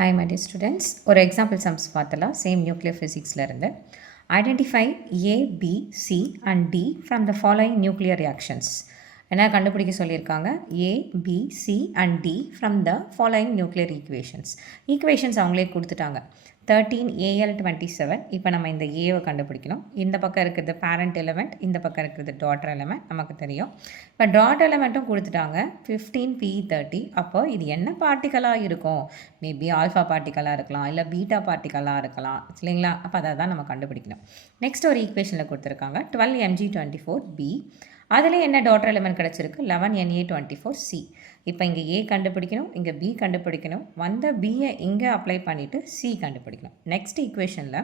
Hi my dear students, ஒரு example sums பார்த்தலாம் same nuclear ஃபிசிக்ஸில் இருந்து. Identify A, B, C and D from the following nuclear reactions. என்ன கண்டுபிடிக்க சொல்லியிருக்காங்க? A, B, C and D from the following nuclear equations. Equations அவங்களே கொடுத்துட்டாங்க. 13Al27. இப்போ நம்ம இந்த ஏவை கண்டுபிடிக்கணும். இந்த பக்கம் இருக்கிறது பேரண்ட் எலிமெண்ட், இந்த பக்கம் இருக்கிறது டாட்டர் எலிமெண்ட் நமக்கு தெரியும். இப்போ டாட் எலிமெண்ட்டும் கொடுத்துட்டாங்க 15P30. அப்போ இது என்ன பார்ட்டிக்கலாக இருக்கும்? மேபி ஆல்ஃபா பார்ட்டிக்கலாக இருக்கலாம், இல்லை பீட்டா பார்ட்டிக்கலாக இருக்கலாம் இல்லைங்களா? அப்போ அதை தான் நம்ம கண்டுபிடிக்கணும். நெக்ஸ்ட் ஒரு ஈக்குவேஷனில் கொடுத்துருக்காங்க 12Mg24B. அதில் என்ன டாட்டர் எலிமெண்ட் கிடச்சிருக்கு? 11Na24C. இப்போ இங்கே ஏ கண்டுபிடிக்கணும், இங்கே பி கண்டுபிடிக்கணும், வந்த பியை இங்கே அப்ளை பண்ணிவிட்டு சி கண்டுபிடிக்கணும். நெக்ஸ்ட் ஈக்குவேஷனில்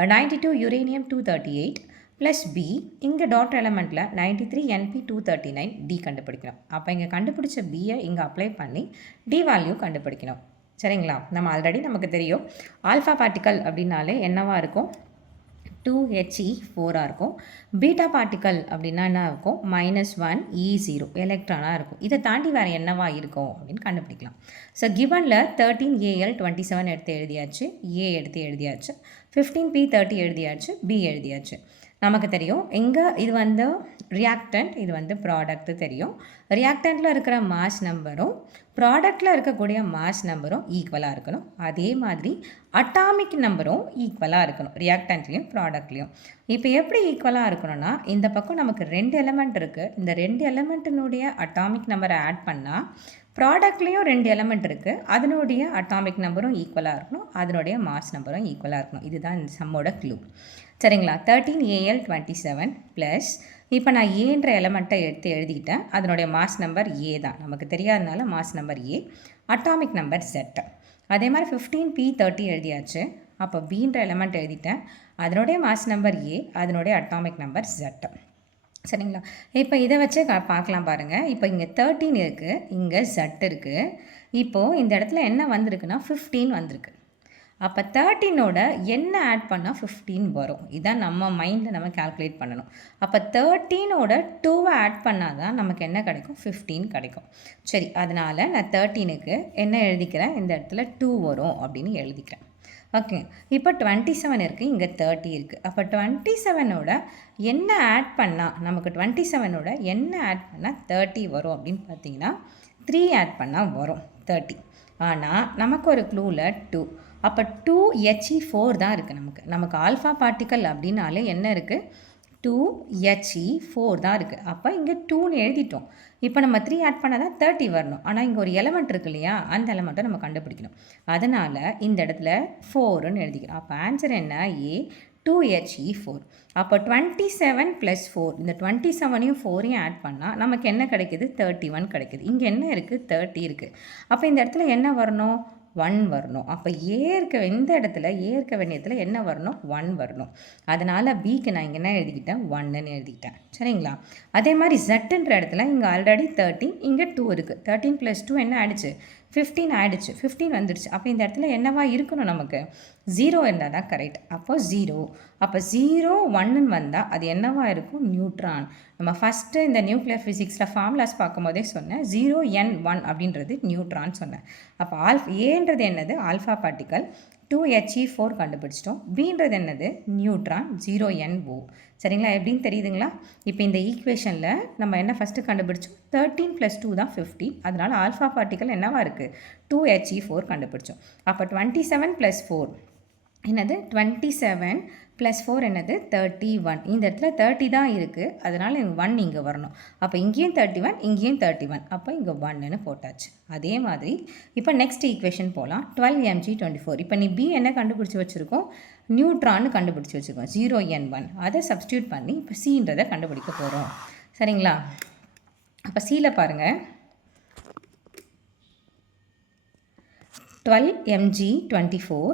92 யுரேனியம் 238 ப்ளஸ் பி, இங்கே டாட்டர் எலிமெண்ட்டில் 93 NP239 டி கண்டுபிடிக்கணும். அப்போ இங்கே கண்டுபிடிச்ச பியை இங்கே அப்ளை பண்ணி டி வேல்யூ கண்டுபிடிக்கணும். சரிங்களா? நம்ம ஆல்ரெடி நமக்கு தெரியும் ஆல்ஃபா பார்ட்டிக்கல் அப்படின்னாலே என்னவாக இருக்கும்? 2He4 இருக்கும். பீட்டா பார்ட்டிக்கல் அப்படின்னா என்ன இருக்கும்? -1E0 எலக்ட்ரானாக இருக்கும். இதை தாண்டி வேறு என்னவா இருக்கும் அப்படின்னு கண்டுபிடிக்கலாம். ஸோ கிவனில் 13Al27 எடுத்து எழுதியாச்சு, ஏ எடுத்து எழுதியாச்சு, 15P30 எழுதியாச்சு, பி எழுதியாச்சு. நமக்கு தெரியும் இங்கே இது வந்து ரியாக்டன்ட், இது வந்து ப்ராடக்ட் தெரியும். ரியாக்டண்ட்டில் இருக்கிற மாஸ் நம்பரும் ப்ராடக்டில் இருக்கக்கூடிய மாஸ் நம்பரும் ஈக்குவலாக இருக்கணும். அதே மாதிரி அட்டாமிக் நம்பரும் ஈக்குவலாக இருக்கணும் ரியாக்டண்ட்லேயும் ப்ராடக்ட்லேயும். இப்போ எப்படி ஈக்குவலாக இருக்கணும்னா, இந்த பக்கம் நமக்கு 2 எலிமெண்ட் இருக்குது. இந்த 2 எலிமெண்ட்டினுடைய அட்டாமிக் நம்பரை ஆட் பண்ணால் ப்ராடக்ட்லேயும் 2 எலிமெண்ட் இருக்குது, அதனுடைய அட்டாமிக் நம்பரும் ஈக்குவலாக இருக்கணும், அதனுடைய மாஸ் நம்பரும் ஈக்குவலாக இருக்கணும். இதுதான் இந்த சம்மோட க்ளூ. சரிங்களா? 13Al27 ப்ளஸ் இப்போ நான் ஏன்ற எலிமெண்ட்டை எடுத்து எழுதிக்கிட்டேன். அதனுடைய மாஸ் நம்பர் ஏ தான், நமக்கு தெரியாதனால மாஸ் நம்பர் ஏ, அட்டாமிக் நம்பர் Z. அதே மாதிரி 15P30 எழுதியாச்சு. அப்போ பீன்ற எலிமெண்ட் எழுதிட்டேன், அதனுடைய மாஸ் நம்பர் ஏ, அதனுடைய அட்டாமிக் நம்பர் Z. சரிங்களா? இப்போ இதை வச்சு பார்க்கலாம் பாருங்கள். இப்போ இங்கே 13 இருக்குது, இங்கே Z இருக்குது. இப்போது இந்த இடத்துல என்ன வந்திருக்குன்னா 15 வந்திருக்கு. அப்போ 13ஓட என்ன ஆட் பண்ணால் 15 வரும்? இதான் நம்ம மைண்டில் நம்ம கால்குலேட் பண்ணணும். அப்போ 13ஓட 2வை ஆட் பண்ணால் தான் நமக்கு என்ன கிடைக்கும்? 15 கிடைக்கும். சரி, அதனால் நான் 13க்கு என்ன எழுதிக்கிறேன்? இந்த இடத்துல 2 வரும் அப்படின்னு எழுதிக்கிறேன். ஓகே, இப்போ 27 இருக்குது, இங்கே 30 இருக்குது. அப்போ 27ஓட என்ன ஆட் பண்ணால் நமக்கு 27ஓட என்ன ஆட் பண்ணால் 30 வரும் அப்படின்னு பார்த்தீங்கன்னா 3 ஆட் பண்ணால் வரும் 30. ஆனால் நமக்கு ஒரு க்ளூவில் 2. அப்போ 2He4 தான் இருக்குது. நமக்கு ஆல்ஃபா பார்ட்டிக்கல் அப்படின்னாலே என்ன இருக்குது? 2He4 தான் இருக்குது. அப்போ இங்கே 2ன்னு எழுதிட்டோம். இப்போ நம்ம 3 ஆட் பண்ணால் தான் 30 வரணும். ஆனால் இங்கே ஒரு எலமெண்ட் இருக்கு இல்லையா, அந்த எலமெண்ட்டை நம்ம கண்டுபிடிக்கணும். அதனால் இந்த இடத்துல 4ன்னு எழுதிக்கிறோம். அப்போ ஆன்சர் என்ன? ஏ 2He4. அப்போ 27 + 4, இந்த 27ஐயும் 4ஐயும் ஆட் பண்ணால் நமக்கு என்ன கிடைக்கிது? 31 கிடைக்கிது. இங்கே என்ன இருக்குது? 30 இருக்குது. அப்போ இந்த இடத்துல என்ன வரணும்? 1 வரணும். அப்போ இந்த இடத்துல ஏ இருக்க வேண்டியத்தில் என்ன வரணும்? 1 வரணும். அதனால் பிக்கு நான் இங்கே என்ன எழுதிக்கிட்டேன்? 1ன்னு எழுதிக்கிட்டேன். சரிங்களா? அதே மாதிரி ஜெட்டுன்ற இடத்துல இங்கே ஆல்ரெடி 13, இங்கே 2 இருக்குது. 13 + 2 என்ன ஆயிடுச்சு? 15 ஆயிடுச்சு. 15 வந்துடுச்சு. அப்போ இந்த இடத்துல என்னவா இருக்கணும்? நமக்கு 0 இருந்தால் தான் கரெக்ட். அப்போ 0. அப்போ 0 1ன்னு வந்தால் அது என்னவா இருக்கும்? நியூட்ரான். நம்ம ஃபஸ்ட்டு இந்த நியூக்ளியர் ஃபிசிக்ஸில் ஃபார்முலாஸ் பார்க்கும்போதே சொன்னேன் 0N1 அப்படின்றது நியூட்ரான் சொன்னேன். அப்போ ஏன்றது என்னது? Alpha particle. 2He4 கண்டுபிடிச்சிட்டோம். பீன்றது என்னது? Neutron 0NO. சரிங்களா? எப்படின்னு தெரியுதுங்களா? இப்போ இந்த ஈக்குவேஷனில் நம்ம என்ன ஃபஸ்ட்டு கண்டுபிடிச்சோம்? 13 + 2 தான் 15. அதனால் ஆல்ஃபா பார்ட்டிக்கல் என்னவா இருக்குது? 2He4 கண்டுபிடிச்சோம். அப்போ 27 + 4 என்னது? 27 + 4 என்னது? 31. இந்த இடத்துல 30 தான் இருக்குது, அதனால் 1 இங்கே வரணும். அப்போ இங்கேயும் 31, இங்கேயும் 31. அப்போ இங்கே 1ன்னு போட்டாச்சு. அதே மாதிரி இப்போ நெக்ஸ்ட் ஈக்குவேஷன் போகலாம். 12Mg24. இப்போ நீ பி என்ன கண்டுபிடிச்சி வச்சுருக்கோம்? நியூட்ரான்னு கண்டுபிடிச்சி வச்சுருக்கோம் 0N1. அதை சப்ஸ்டியூட் பண்ணி இப்போ சின்றதை கண்டுபிடிக்க போகிறோம். சரிங்களா? அப்போ சியில் பாருங்கள், 12Mg24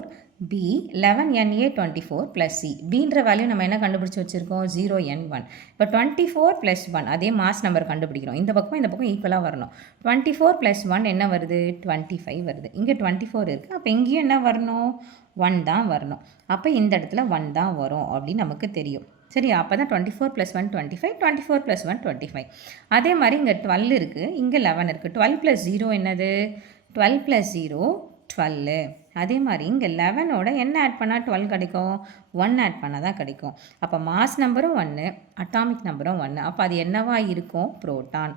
B 11Na24 + C. பீன்ற value நம்ம என்ன கண்டுபிடிச்சி வச்சுருக்கோம்? 0N1. இப்போ 24 + 1 அதே மாஸ் நம்பர் கண்டுபிடிக்கிறோம். இந்த பக்கம் ஈக்குவலாக வரணும். 24 + 1 என்ன வருது? 25 வருது. இங்கே 24 இருக்குது. அப்போ இங்கேயும் என்ன வரணும்? 1 தான் வரணும். அப்போ இந்த இடத்துல 1 தான் வரும் அப்படின்னு நமக்கு தெரியும். சரி, அப்போ தான் 24 + 1 25, 24 + 1 25. அதே மாதிரி இங்கே 12 இருக்குது, இங்கே 11 இருக்குது. 12 + 0 என்னது? 12 + 0 12. அதே மாதிரி இங்கே 11ஓட என்ன ஆட் பண்ணால் 12 கிடைக்கும்? 1 ஆட் பண்ணால் தான் கிடைக்கும். அப்போ மாஸ் நம்பரும் 1, அட்டாமிக் நம்பரும் 1. அப்போ அது என்னவா இருக்கும்? Proton.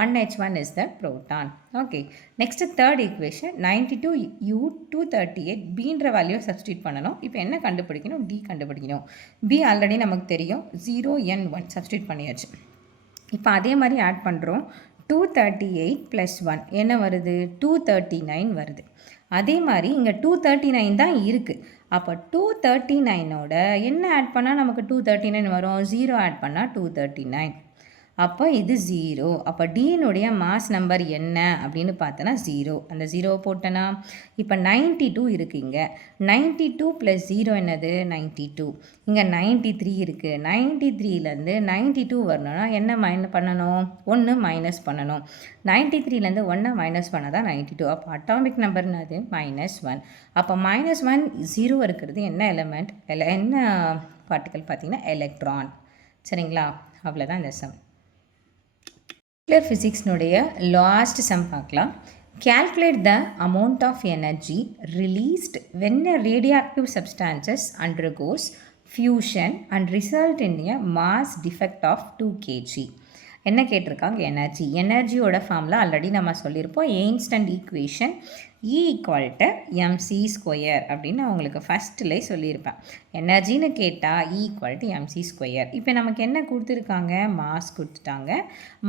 1H1 is the proton. Okay, next third equation 92U238 பீன்ற வேல்யூ சப்ஸ்டியூட் பண்ணணும். இப்போ என்ன கண்டுபிடிக்கணும்? டி கண்டுபிடிக்கணும். பி ஆல்ரெடி நமக்கு தெரியும், 0N1 சப்ஸ்டியூட் பண்ணியாச்சு. இப்போ அதே மாதிரி ஆட் பண்ணுறோம். 238 + 1 என்ன வருது? 239 வருது. அதே மாதிரி இங்கே 239 தான் இருக்குது. அப்போ 239ஓட என்ன ஆட் பண்ணால் நமக்கு 239 வரும்? 0 ஆட் பண்ணால் 239. அப்போ இது 0. அப்போ டீனுடைய மாஸ் நம்பர் என்ன அப்படின்னு பார்த்தோன்னா 0. அந்த 0 போட்டோன்னா இப்போ 92 இருக்குது. இங்கே 92 + 0 என்னது? 92. இங்கே 93 இருக்குது. 93லேருந்து 92 வரணும்னா என்ன பண்ணணும்? 1 மைனஸ் பண்ணணும். 93லேருந்து 1 மைனஸ் பண்ணால் தான் 92. அப்போ அட்டாமிக் நம்பர்னது -1. அப்போ -1 0 இருக்கிறது என்ன எலிமெண்ட்? என்ன பார்ட்டிக்கல் பார்த்தீங்கன்னா எலக்ட்ரான். சரிங்களா? அவ்வளோதான் இந்த சம். ஃபிசிக்ஸ்னுடைய லாஸ்ட் சம் பார்க்கலாம். Calculate the amount of energy released when a radioactive substances undergoes fusion and result in a mass defect of 2 kg. என்ன கேட்டிருக்காங்க? எனர்ஜியோட ஃபார்முலா ஆல்ரெடி நம்ம சொல்லியிருப்போம். இன்ஸ்டன்ட் ஈக்குவேஷன் E = mc² அப்படின்னு அவங்களுக்கு ஃபஸ்ட்டில் சொல்லியிருப்பேன். எனர்ஜின்னு கேட்டால் E = mc². இப்போ நமக்கு என்ன கொடுத்துருக்காங்க? மாஸ் கொடுத்துட்டாங்க.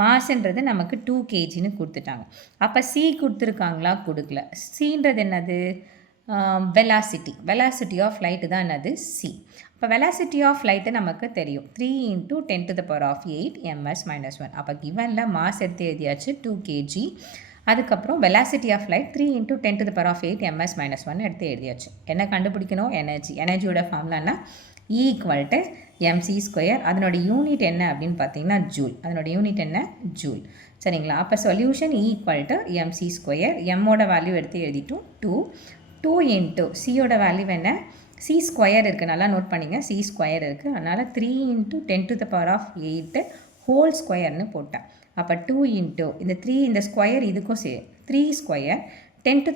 மாஸ்ன்றது நமக்கு 2 kgன்னு கொடுத்துட்டாங்க. அப்போ C கொடுத்துருக்காங்களா? கொடுக்கல. Cன்றது என்னது? வெலாசிட்டி ஆஃப் லைட்டு தான் என்னது? C. இப்போ வெலாசிட்டி ஆஃப் லைட்டு நமக்கு தெரியும், 3 × 10⁸ ms-1. அப்போ கிவனில் மாஸ் எடுத்து எழுதியாச்சு 2 kg. அதுக்கப்புறம் வெலாசிட்டி ஆஃப் லைட் 3 × 10⁸ ms-1 எடுத்து எழுதியாச்சு. என்ன கண்டுபிடிக்கணும்? எனர்ஜியோட ஃபார்முலானா E = mc². அதனோட யூனிட் என்ன அப்படின்னு பார்த்தீங்கன்னா ஜூல். அதனோட யூனிட் என்ன? ஜூல். சரிங்களா? அப்போ சொல்யூஷன் E = mc². எம்மோட வேல்யூ எடுத்து எழுதிட்டோம் 2 × சியோட வேல்யூ என்ன? C² இருக்குது. நல்லா நோட் பண்ணிங்க, C² இருக்குது. அதனால் 3 × 10⁸ ஹோல் ஸ்கொயர்னு போட்டேன். அப்போ 2 இந்த 3 இந்த ஸ்கொயர் இதுக்கும் 3² 10⁸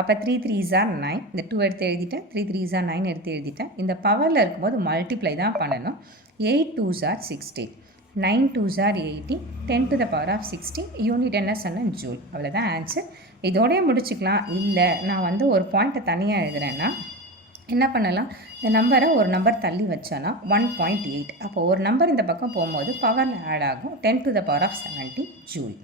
அப்போ 3 3s are 9. இந்த 2 எடுத்து எழுதிட்டேன். 3 3s are 9 எடுத்து எழுதிட்டேன். இந்த பவரில் இருக்கும்போது மல்டிப்ளை தான் பண்ணணும். 8 2s are 16, 9 2s are 18, 10⁻16. Unit என்ன சொன்னேன்? ஜூல். அவ்வளோதான் ஆன்சர். இதோடய முடிச்சுக்கலாம். இல்லை நான் ஒரு பாயிண்ட்டை தனியாக எழுதுகிறேன்னா என்ன பண்ணலாம்? இந்த நம்பரை ஒரு நம்பர் தள்ளி வச்சோன்னா 1.8. அப்போ ஒரு நம்பர் இந்த பக்கம் போகும்போது பவரில் ஆட் ஆகும் 10⁻70 ஜூல்.